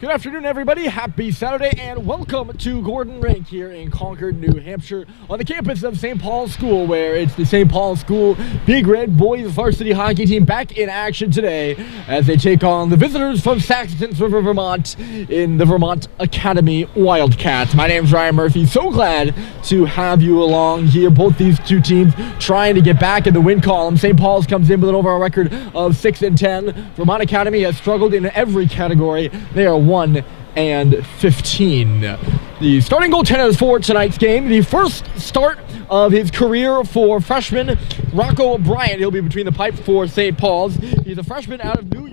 Good afternoon, everybody. Happy Saturday, and welcome to Gordon Rink here in Concord, New Hampshire, on the campus of St. Paul's School, where it's the St. Paul's School Big Red Boys varsity hockey team back in action today as they take on the visitors from Saxon's River, Vermont, in the Vermont Academy Wildcats. My name's Ryan Murphy. So glad to have you along here. Both these two teams trying to get back in the win column. St. Paul's comes in with an overall record of 6-10. Vermont Academy has struggled in every category. They are 1-15. The starting goaltenders for tonight's game, the first start of his career for freshman Rocco Bryant. He'll be between the pipe for St. Paul's. He's a freshman out of New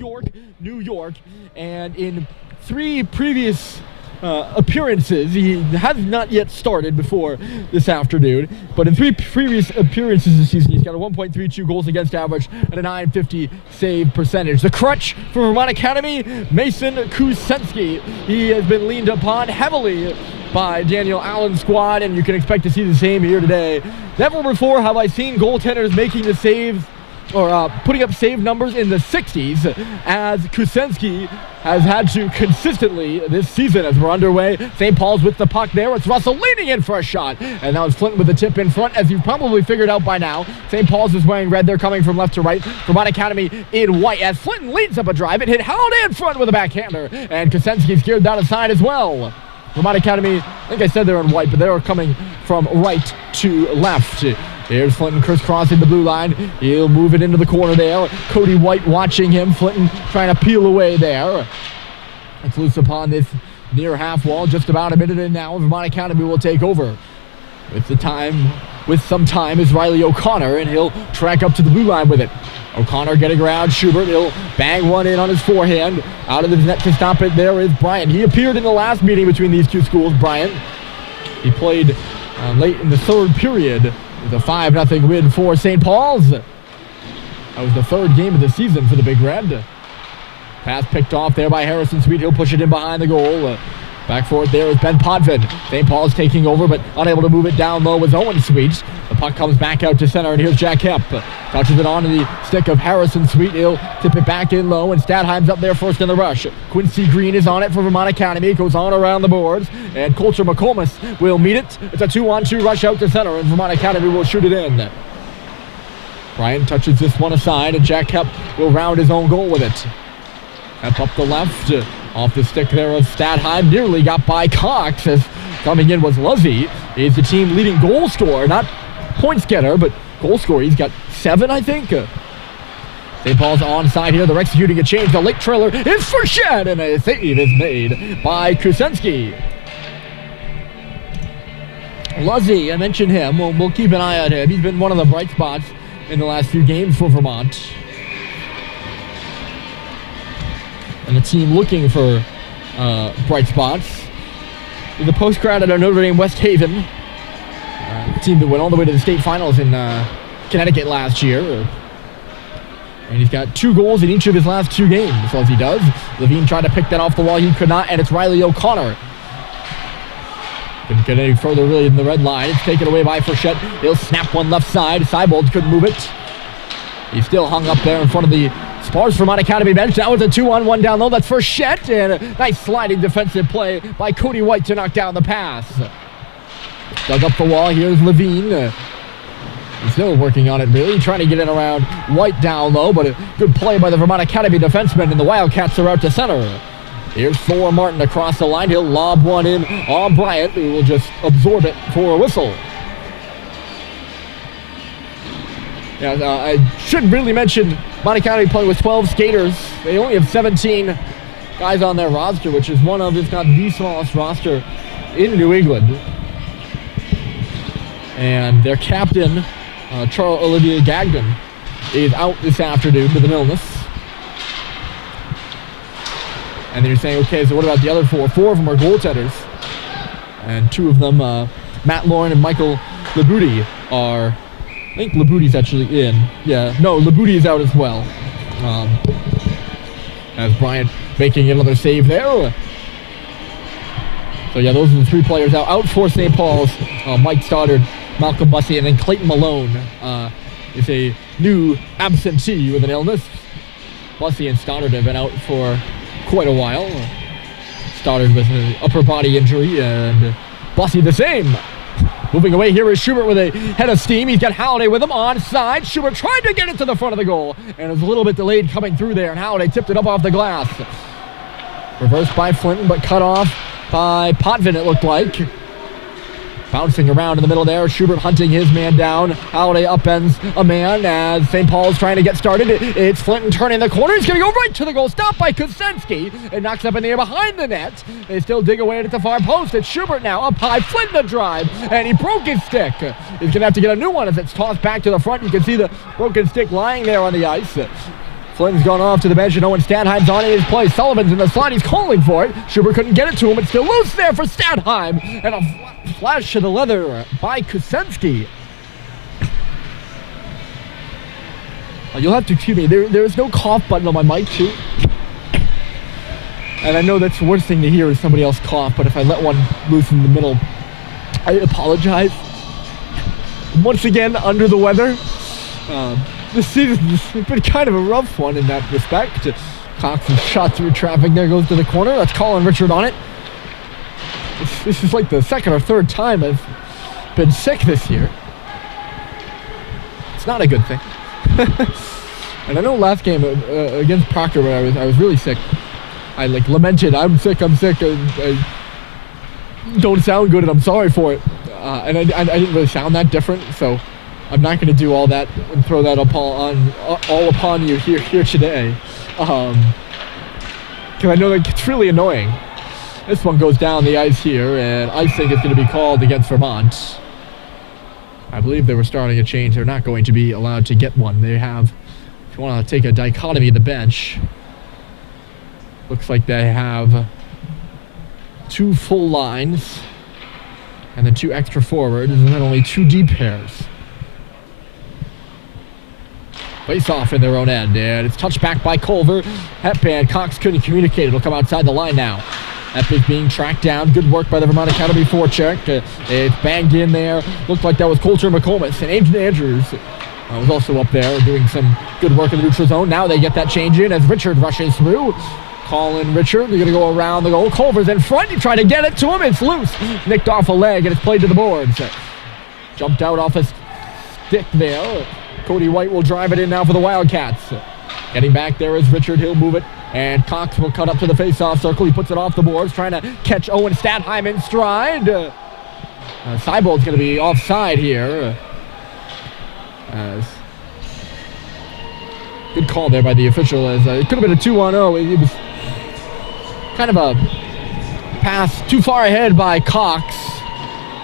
York, and in three previous appearances, he has not yet started before this afternoon, but in three previous appearances this season, he's got a 1.32 goals against average and a .950 save percentage. The crutch for Vermont Academy, Mason Kusenski. He has been leaned upon heavily by Daniel Allen's squad, and you can expect to see the same here today. Never before have I seen goaltenders making the saves or putting up save numbers in the 60s, as Kusenski has had to consistently this season as we're underway. St. Paul's with the puck there. It's Russell leaning in for a shot. And now it's Flint with the tip in front, as you've probably figured out by now. St. Paul's is wearing red. They're coming from left to right. Vermont Academy in white, as Flint leads up a drive. It hit held in front with a backhander. And Kusenski's geared down his side as well. Vermont Academy, I think I said they're in white, but they're coming from right to left. Here's Flinton crisscrossing the blue line. He'll move it into the corner there. Cody White watching him. Flinton trying to peel away there. It's loose upon this near half wall. Just about a minute in now. Vermont Academy will take over. With some time is Riley O'Connor, and he'll track up to the blue line with it. O'Connor getting around Schubert. He'll bang one in on his forehand. Out of the net to stop it, there is Bryant. He appeared in the last meeting between these two schools, Bryant. He played late in the third period with a 5-0 win for St. Paul's. That was the third game of the season for the Big Red. Pass picked off there by Harrison Sweet. He'll push it in behind the goal. Back for it there is Ben Potvin. St. Paul's taking over, but unable to move it down low was Owen Sweet. The puck comes back out to center, and here's Jack Hemp. Touches it onto the stick of Harrison Sweet. He'll tip it back in low, and Stadheim's up there first in the rush. Quincy Green is on it for Vermont Academy. It goes on around the boards, and Coulter McComas will meet it. It's a 2-on-2 rush out to center, and Vermont Academy will shoot it in. Ryan touches this one aside, and Jack Hemp will round his own goal with it. Hemp up the left. Off the stick there of Stadheim, nearly got by Cox, as coming in was Luzzy. He's the team leading goal scorer, not points getter, but goal scorer. He's got 7, I think. St. Paul's onside here. They're executing a change. The late trailer is for Shed, and a save is made by Kusenski. Luzzy, I mentioned him. We'll keep an eye on him. He's been one of the bright spots in the last few games for Vermont. And the team looking for bright spots. He's a post-grad at Notre Dame West Haven. A team that went all the way to the state finals in Connecticut last year. And he's got 2 goals in each of his last 2 games, as he does. Levine tried to pick that off the wall. He could not, and it's Riley O'Connor. Couldn't get any further really in the red line. It's taken away by Frechette. He'll snap one left side. Seibold couldn't move it. He's still hung up there in front of the Spars Vermont Academy bench. Now it's a 2-on-1 down low. That's Frechette, and a nice sliding defensive play by Cody White to knock down the pass. Dug up the wall. Here's Levine. He's still working on it, really, trying to get in around White down low, but a good play by the Vermont Academy defenseman, and the Wildcats are out to center. Here's Thor Martin across the line. He'll lob one in on Bryant, who will just absorb it for a whistle. Yeah, I should really mention Vermont Academy playing with 12 skaters. They only have 17 guys on their roster, which is one of, if not the smallest roster in New England. And their captain, Charles Olivier Gagnon, is out this afternoon with an illness. And then you're saying, okay, so what about the other 4? 4 of them are goaltenders. And 2 of them, Matt Lauren and Michael Labouty, are... I think Labouty's actually in. Yeah, no, Labouty is out as well. As Bryant making another save there. So yeah, those are the 3 players out. Out for St. Paul's, Mike Stoddard, Malcolm Bussey, and then Clayton Malone is a new absentee with an illness. Bussey and Stoddard have been out for quite a while. started with an upper body injury, and Bussy the same. Moving away here is Schubert with a head of steam. He's got Halliday with him onside. Schubert tried to get it to the front of the goal, and it was a little bit delayed coming through there, and Halliday tipped it up off the glass. Reversed by Flinton, but cut off by Potvin, it looked like. Bouncing around in the middle there, Schubert hunting his man down. Halliday upends a man as St. Paul's trying to get started. It's Flinton turning the corner. He's going to go right to the goal. Stopped by Kusenski. It knocks up in the air behind the net. They still dig away at the far post. It's Schubert now up high. Flinton the drive, and he broke his stick. He's going to have to get a new one as it's tossed back to the front. You can see the broken stick lying there on the ice. Flinton's gone off to the bench, and Owen Stadheim's on in his place. Sullivan's in the slot. He's calling for it. Schubert couldn't get it to him. It's still loose there for Stadheim. And a flash to the leather by Kusenski. You'll have to excuse me. There is no cough button on my mic, too. And I know that's the worst thing to hear is somebody else cough, but if I let one loose in the middle, I apologize. Once again, under the weather. This season's been kind of a rough one in that respect. Cox is shot through traffic there, goes to the corner. That's Colin Richard on it. This is like the second or third time I've been sick this year. It's not a good thing. And I know last game against Proctor when I was really sick, I lamented, I'm sick. I don't sound good and I'm sorry for it. And I didn't really sound that different, so I'm not going to do all that and throw that all upon you here today. Because I know that it's really annoying. This one goes down the ice here, and icing is going to be called against Vermont. I believe they were starting a change. They're not going to be allowed to get one. They have, if you want to take a dichotomy of the bench, looks like they have 2 full lines, and then 2 extra forwards, and then only 2 deep pairs. Face off in their own end, and it's touched back by Culver. Hepband, Cox couldn't communicate. It'll come outside the line now. Hep is being tracked down. Good work by the Vermont Academy forecheck. It's banged in there. Looked like that was Coulter McComas. And Agent Andrews was also up there doing some good work in the neutral zone. Now they get that change in as Richard rushes through. Colin Richard, they're going to go around the goal. Culver's in front. You try to get it to him. It's loose. Nicked off a leg, and it's played to the boards. Jumped out off his stick there. Cody White will drive it in now for the Wildcats. Getting back there is Richard. He'll move it. And Cox will cut up to the face-off circle. He puts it off the boards, trying to catch Owen Stadheim in stride. Seibold's going to be offside here. Good call there by the official. As it could have been a 2-on-0. It was kind of a pass too far ahead by Cox.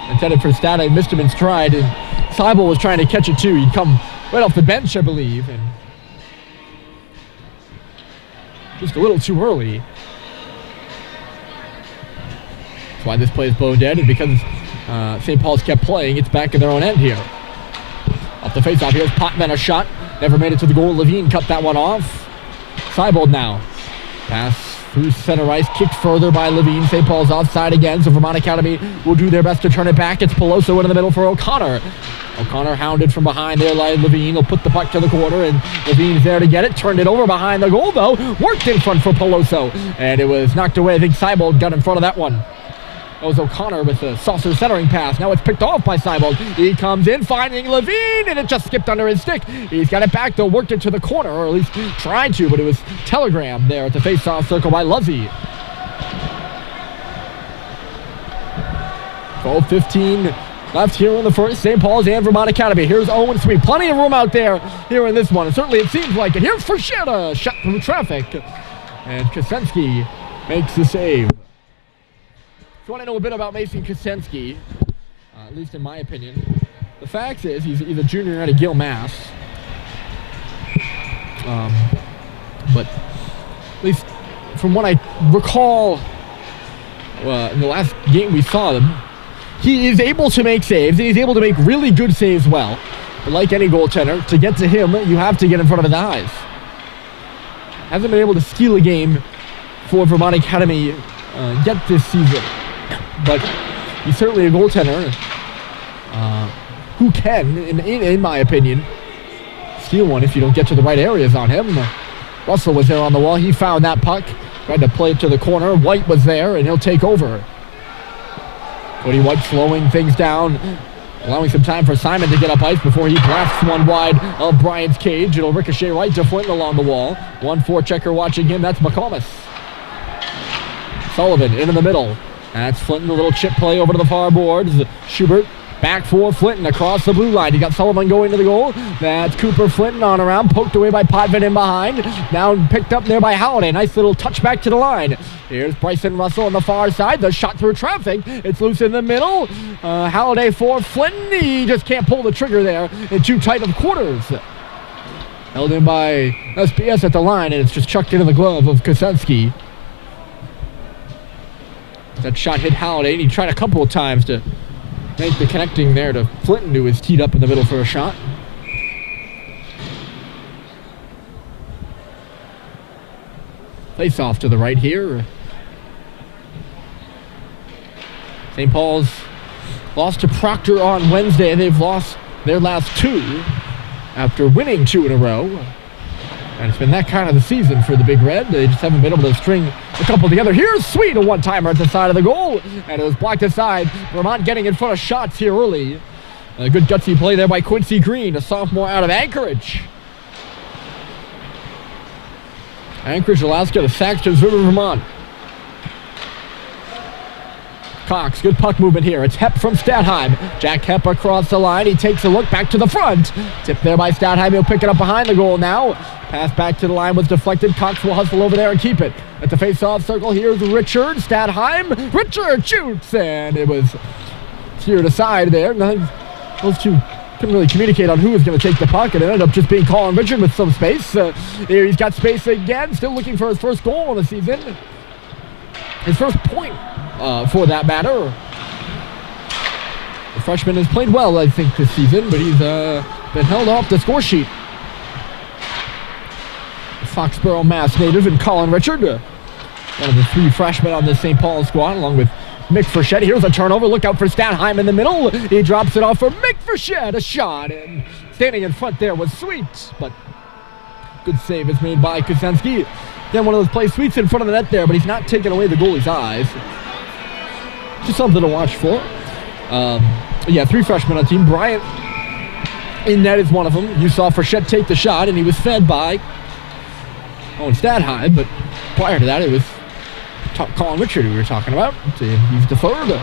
Intended for Stadheim, missed him in stride. And Seibold was trying to catch it too. He'd come right off the bench, I believe. And just a little too early. That's why this play is blown dead, and because St. Paul's kept playing, it's back in their own end here. Off the face-off, here's Potvin, a shot. Never made it to the goal. Levine cut that one off. Seibold now. Pass through center ice, kicked further by Levine. St. Paul's offside again, so Vermont Academy will do their best to turn it back. It's Peloso into the middle for O'Connor. O'Connor hounded from behind there by Levine. He'll put the puck to the corner, and Levine's there to get it. Turned it over behind the goal, though. Worked in front for Peloso, and it was knocked away. I think Seibold got in front of that one. That was O'Connor with the saucer centering pass. Now it's picked off by Seibold. He comes in, finding Levine, and it just skipped under his stick. He's got it back, though. Worked it to the corner, or at least tried to, but it was telegrammed there at the face-off circle by Luzzy. 12-15 left here in the first. St. Paul's and Vermont Academy. Here's Owen Sweet. Plenty of room out there here in this one. And certainly it seems like it. Here's Frechetta. Shot through traffic. And Kusenski makes the save. If you want to know a bit about Mason Kusenski, at least in my opinion, the fact is he's a junior out of Gill, Mass. But at least from what I recall in the last game we saw them, he is able to make saves. He's able to make really good saves well. But like any goaltender, to get to him, you have to get in front of his eyes. Hasn't been able to steal a game for Vermont Academy yet this season. But he's certainly a goaltender who can, in my opinion, steal one if you don't get to the right areas on him. Russell was there on the wall. He found that puck. Tried to play it to the corner. White was there, and he'll take over. Cody White slowing things down, allowing some time for Simon to get up ice before he blasts one wide of Bryant's cage. It'll ricochet right to Flint along the wall. 1-4 checker watching him. That's McComas. Sullivan into the middle. That's Flinton, a little chip play over to the far boards. Schubert back for Flinton across the blue line. You got Sullivan going to the goal. That's Cooper Flinton on around, poked away by Potvin in behind. Now picked up there by Halliday. Nice little touch back to the line. Here's Bryson Russell on the far side. The shot through traffic. It's loose in the middle. Halliday for Flinton. He just can't pull the trigger there in too tight of quarters. Held in by WSPS at the line, and it's just chucked into the glove of Kosenski. That shot hit Halliday, and he tried a couple of times to make the connecting there to Flinton, who was teed up in the middle for a shot. Face off to the right here. St. Paul's lost to Proctor on Wednesday, and they've lost their last two after winning 2 in a row. And it's been that kind of the season for the Big Red. They just haven't been able to string a couple together. Here's Sweet, a one-timer at the side of the goal. And it was blocked aside. Vermont getting in front of shots here early. A good gutsy play there by Quincy Green, a sophomore out of Anchorage. Anchorage, Alaska, the Saxtons River, Vermont. Cox, good puck movement here. It's Hepp from Statheim. Jack Hepp across the line. He takes a look back to the front. Tipped there by Statheim. He'll pick it up behind the goal now. Pass back to the line was deflected. Cox will hustle over there and keep it. At the face-off circle, here's Richard. Statheim. Richard shoots, and it was steered aside there. Those two couldn't really communicate on who was going to take the puck. It ended up just being Colin Richard with some space. Here he's got space again. Still looking for his first goal of the season. His first point. For that matter. The freshman has played well, I think, this season, but he's been held off the score sheet. Foxborough, Mass native, and Colin Richard, one of the 3 freshmen on this St. Paul squad, along with Mick Frechette. Here's a turnover. Look out for Statheim in the middle. He drops it off for Mick Frechette. A shot, and standing in front there was Sweet, but good save is made by Kosenski. Then one of those plays, Sweet's in front of the net there, but he's not taking away the goalie's eyes. Just something to watch for. 3 freshmen on the team. Bryant in net is one of them. You saw Frechette take the shot, and he was fed by Statheim, but prior to that, it was Colin Richard who we were talking about. So he's deferred.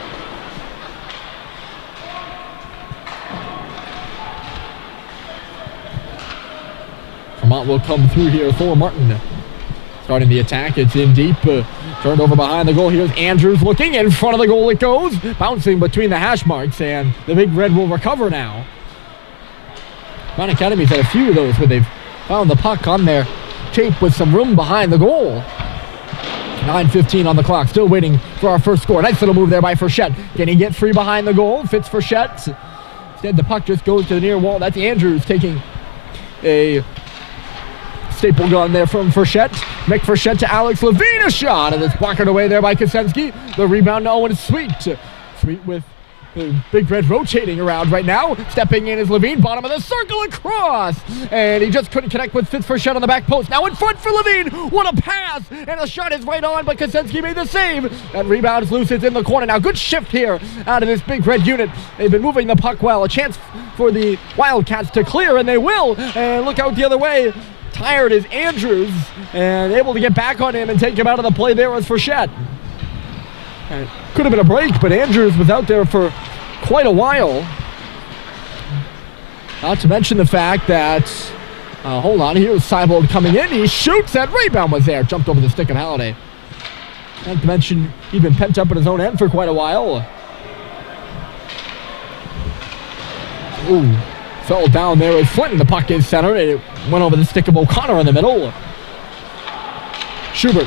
Vermont will come through here. Thor Martin starting the attack. It's in deep. Turned over behind the goal. Here's Andrews looking. In front of the goal it goes. Bouncing between the hash marks, and the Big Red will recover now. Vermont Academy's had a few of those where they've found the puck on their tape with some room behind the goal. 9:15 on the clock. Still waiting for our first score. Nice little move there by Frechette. Can he get free behind the goal? Fits Frechette. Instead, the puck just goes to the near wall. That's Andrews taking a staple gun there from Frechette. Mick Frechette to Alex Levine. A shot, and it's blocked away there by Kosenski. The rebound to Owen Sweet. Sweet with the Big Red rotating around right now. Stepping in is Levine, bottom of the circle across. And he just couldn't connect with Frechette on the back post. Now in front for Levine. What a pass. And the shot is right on, but Kosenski made the save. That rebound is loose. It's in the corner. Now good shift here out of this Big Red unit. They've been moving the puck well. A chance for the Wildcats to clear, and they will. And look out the other way. Tired is Andrews, and able to get back on him and take him out of the play there was Frechette. Could have been a break, but Andrews was out there for quite a while. Not to mention the fact that, hold on, here's Seibold coming in. He shoots, that rebound was there. Jumped over the stick of Halliday. Not to mention, he'd been pent up in his own end for quite a while. Ooh, fell down there with Flint in the puck is center. It went over the stick of O'Connor in the middle. Schubert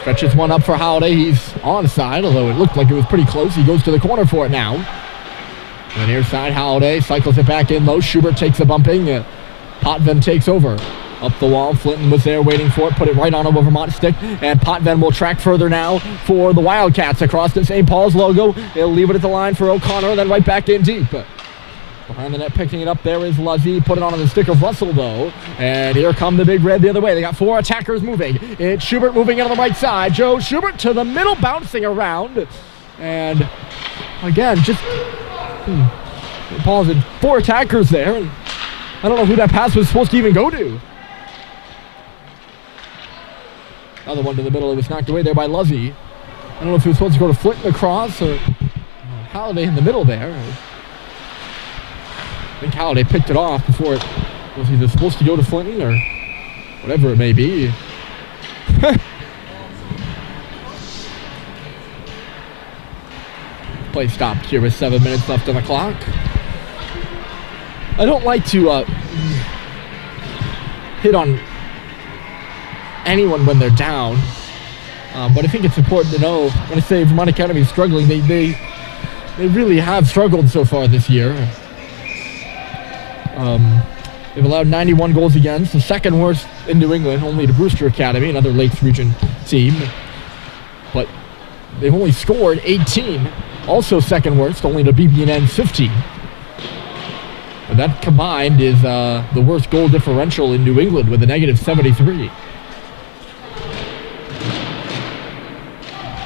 stretches one up for Halliday. He's onside, although it looked like it was pretty close. He goes to the corner for it now. And near side, Halliday cycles it back in low. Schubert takes a bumping. Potvin takes over. Up the wall, Flinton was there waiting for it. Put it right on a Vermont stick. And Potvin will track further now for the Wildcats across the St. Paul's logo. They'll leave it at the line for O'Connor, then right back in deep. Behind the net, picking it up there is Luzzy. Put it on the stick of Russell, though. And here come the Big Red the other way. They got 4 attackers moving. It's Schubert moving in on the right side. Joe Schubert to the middle, bouncing around. And again, just Paul's had 4 attackers there. And I don't know who that pass was supposed to even go to. Another one to the middle. It was knocked away there by Luzzy. I don't know if he was supposed to go to Flinton across or Halliday in the middle there. I think Halliday picked it off before it was either supposed to go to Flinton or whatever it may be. Play stopped here with 7 minutes left on the clock. I don't like to hit on anyone when they're down, but I think it's important to know when I say Vermont Academy is struggling, they really have struggled so far this year. They've allowed 91 goals against, the second worst in New England, only to Brewster Academy, another Lakes Region team. But they've only scored 18, also second worst, only to BB&N's 15. But that combined is the worst goal differential in New England with a negative 73.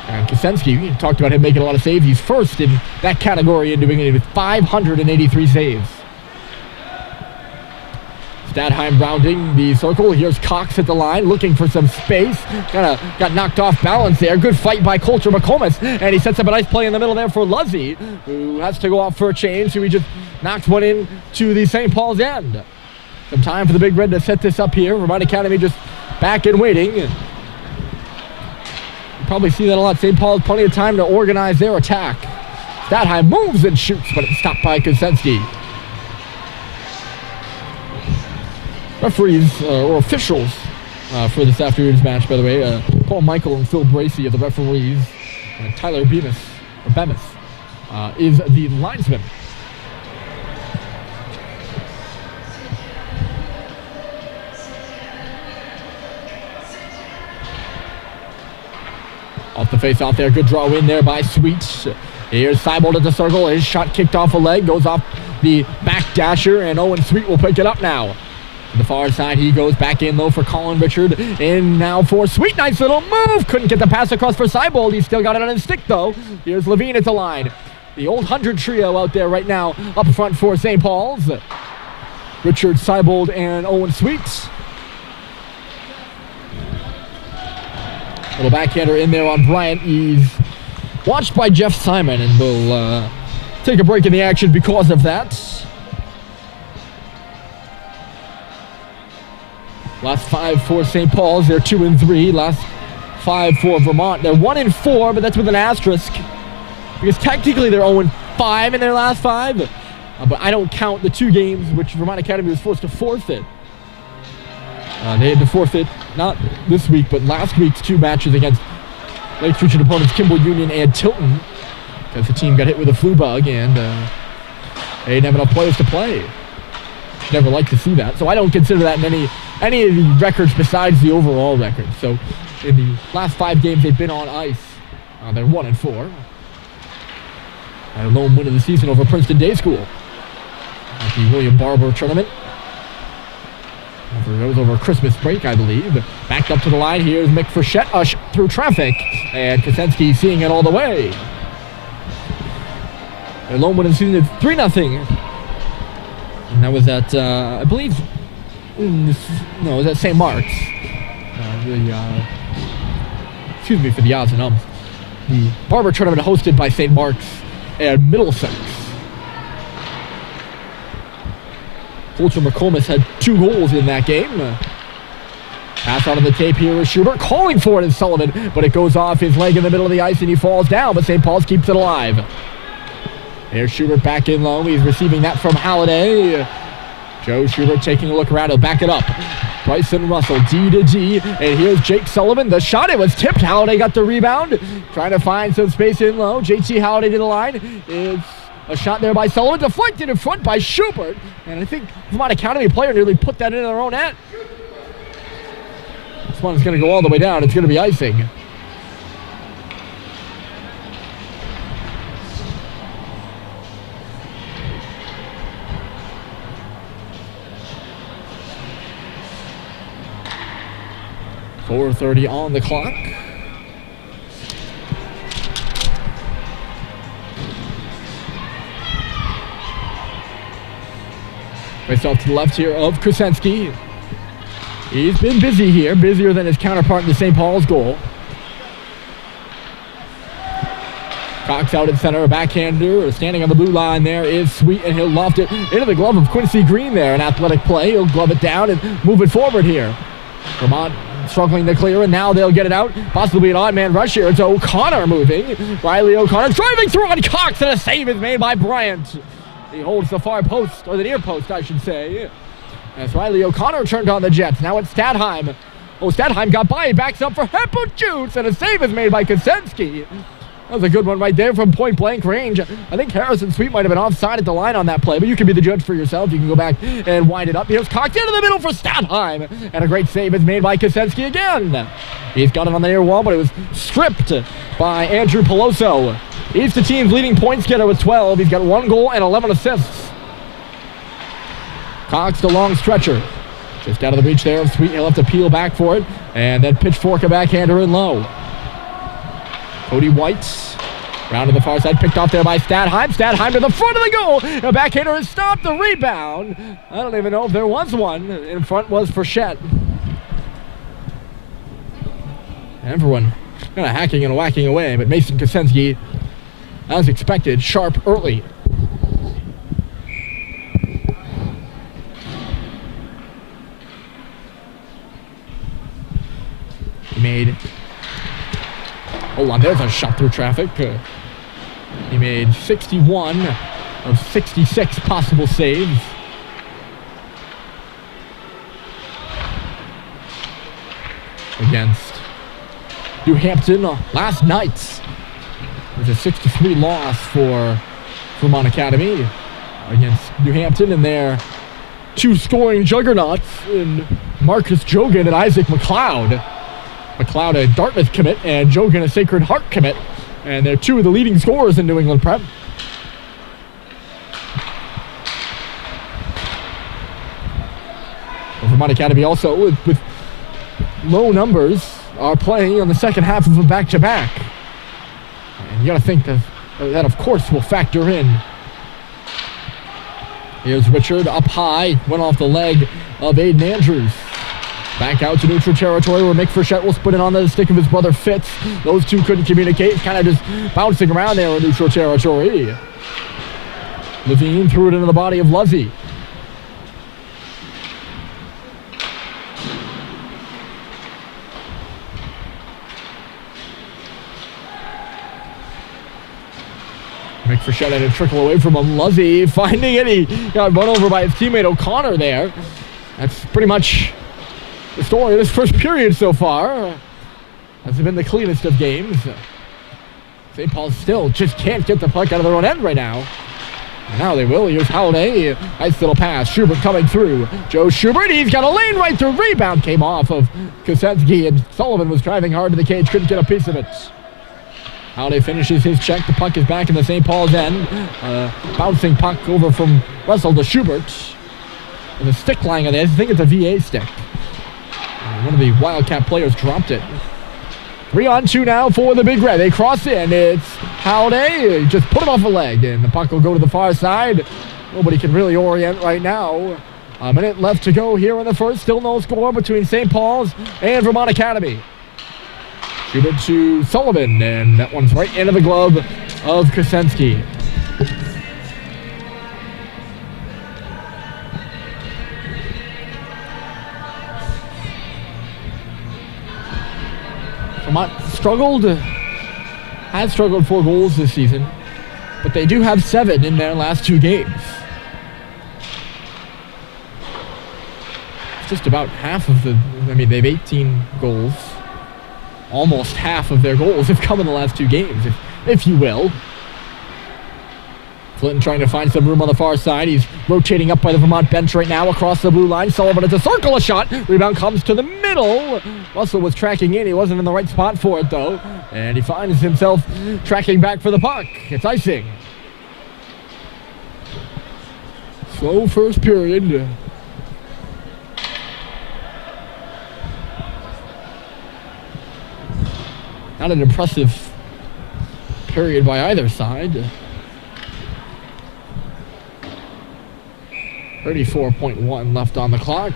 And Kosenski, we talked about him making a lot of saves. He's first in that category in New England with 583 saves. Stadheim rounding the circle. Here's Cox at the line, looking for some space. Got knocked off balance there. Good fight by Coulter McComas. And he sets up a nice play in the middle there for Luzzy, who has to go off for a change. So he just knocks one in to the St. Paul's end. Some time for the Big Red to set this up here. Vermont Academy just back and waiting. You probably see that a lot. St. Paul's plenty of time to organize their attack. Stadheim moves and shoots, but it's stopped by Kosenski. Referees, or officials, for this afternoon's match, by the way, Paul Michael and Phil Bracey are the referees. Tyler Bemis is the linesman. Off the face-off there, good draw in there by Sweet. Here's Seibold at the circle, his shot kicked off a leg, goes off the back dasher, and Owen Sweet will pick it up now. To the far side, he goes back in low for Colin Richard. In now for Sweet. Nice little move. Couldn't get the pass across for Seibold. He's still got it on his stick, though. Here's Levine at the line. The old 100 trio out there right now up front for St. Paul's. Richard, Seibold, and Owen Sweet. Little backhander in there on Bryant. He's watched by Jeff Simon and will take a break in the action because of that. Last 5 for St. Paul's. They're 2-3. Last 5 for Vermont. They're 1-4, but that's with an asterisk. Because technically they're 0-5 in their last 5. But I don't count the 2 games which Vermont Academy was forced to forfeit. They had to forfeit, not this week, but last week's 2 matches against Lakes Region opponents Kimball Union and Tilton. Because the team got hit with a flu bug and they didn't have enough players to play. Never like to see that. So I don't consider that in any of the records besides the overall record. So in the last 5 games they've been on ice, they're 1-4. A lone win of the season over Princeton Day School at the William Barber tournament. It was over Christmas break, I believe. Backed up to the line. Here's Mick Frechette through traffic. And Kosenski seeing it all the way. Their lone win of the season is 3-0. And that was at, I believe, it was at St. Mark's. Excuse me for the odds and ums. The Barber tournament hosted by St. Mark's and Middlesex. Coulter McComas had 2 goals in that game. Pass onto the tape here is Schubert. Calling for it is Sullivan, but it goes off his leg in the middle of the ice and he falls down, but St. Paul's keeps it alive. There's Schubert back in low. He's receiving that from Halliday. Joe Schubert taking a look around. He'll back it up. Bryson Russell, D to D. And here's Jake Sullivan. The shot, it was tipped. Halliday got the rebound. Trying to find some space in low. JT Halliday to the line. It's a shot there by Sullivan. Deflected in front by Schubert. And I think Vermont Academy player nearly put that into their own net. This one's going to go all the way down. It's going to be icing. 4:30 on the clock. Face off to the left here of Krasinski. He's been busy here, busier than his counterpart in the St. Paul's goal. Cox out in center, a backhander, standing on the blue line there is Sweet, and he'll loft it into the glove of Quincy Green there. An athletic play, he'll glove it down and move it forward here. Vermont struggling to clear, and now they'll get it out. Possibly an odd man rush here. It's O'Connor moving. Riley O'Connor driving through on Cox, and a save is made by Bryant. He holds the far post, or the near post, I should say. As Riley O'Connor turned on the Jets. Now it's Stadheim. Oh, Stadheim got by. He backs up for Heppo shoots, and a save is made by Kosenski. That was a good one right there from point-blank range. I think Harrison Sweet might have been offside at the line on that play, but you can be the judge for yourself. You can go back and wind it up. Here's Cox into the middle for Stadheim, and a great save is made by Kosenski again. He's got it on the near wall, but it was stripped by Andrew Peloso. He's the team's leading points getter with 12. He's got 1 goal and 11 assists. Cox, the long stretcher. Just out of the reach there of Sweet. He'll have to peel back for it, and then pitchfork a backhander in low. Cody White, round to the far side, picked off there by Stadheim. Stadheim to the front of the goal. The backhander has stopped the rebound. I don't even know if there was one. In front was Frechette. Everyone kind of hacking and whacking away, but Mason Kosenski, as expected, sharp early. He made... Hold on, there's a shot through traffic. He made 61 of 66 possible saves. Against New Hampton last night. It was a 6-3 loss for Vermont Academy against New Hampton, and their 2 scoring juggernauts in Marcus Jogan and Isaac McLeod. McLeod, a Dartmouth commit, and Jogan, a Sacred Heart commit. And they're 2 of the leading scorers in New England Prep. Well, Vermont Academy also, with low numbers, are playing on the second half of a back-to-back. And you got to think that, of course, will factor in. Here's Richard up high, went off the leg of Aiden Andrews. Back out to neutral territory where Mick Frechette will split it on the stick of his brother Fitz. Those 2 couldn't communicate, kind of just bouncing around there in neutral territory. Levine threw it into the body of Luzzy. Mick Frechette had to trickle away from him. Luzzy finding it. He got run over by his teammate O'Connor there. That's pretty much the story of this first period so far. Hasn't been the cleanest of games. St. Paul still just can't get the puck out of their own end right now. And now they will. Here's Holiday. Nice little pass. Schubert coming through. Joe Schubert. He's got a lane right through. Rebound came off of Kosenski, and Sullivan was driving hard to the cage. Couldn't get a piece of it. Holiday finishes his check. The puck is back in the St. Paul's end. Bouncing puck over from Russell to Schubert. With a stick lying on there. I think it's a VA stick. One of the Wildcat players dropped it. 3-on-2 now for the Big Red. They cross in. It's Holiday. Just put him off a leg, and the puck will go to the far side. Nobody can really orient right now. A minute left to go here in the first. Still no score between St. Paul's and Vermont Academy. Shoot it to Sullivan, and that one's right into the glove of Kosenski. Vermont has struggled 4 goals this season, but they do have 7 in their last 2 games. It's just about half of they have 18 goals. Almost half of their goals have come in the last 2 games, if you will. Clinton trying to find some room on the far side. He's rotating up by the Vermont bench right now across the blue line. Sullivan at a circle, a shot. Rebound comes to the middle. Russell was tracking in. He wasn't in the right spot for it, though. And he finds himself tracking back for the puck. It's icing. Slow first period. Not an impressive period by either side. 34.1 left on the clock.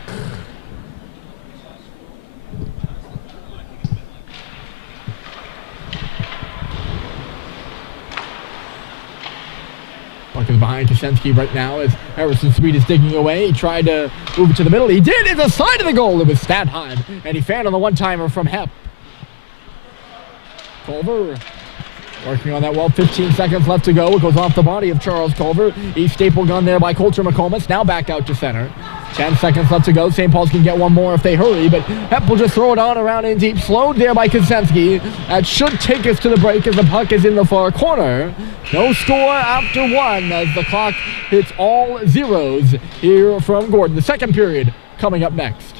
Buck is behind Kosensky right now as Harrison Sweet is digging away. He tried to move it to the middle. He did! It's the side of the goal. It was Stadheim. And he fanned on the one-timer from Hepp. Culver working on that well. 15 seconds left to go. It goes off the body of Charles Culver. He's staple gun there by Coulter McComas. Now back out to center. 10 seconds left to go. St. Paul's can get one more if they hurry, but Hepp will just throw it on around in deep. Slowed there by Kosensky. That should take us to the break as the puck is in the far corner. No score after one as the clock hits all zeros here from Gordon. The second period coming up next.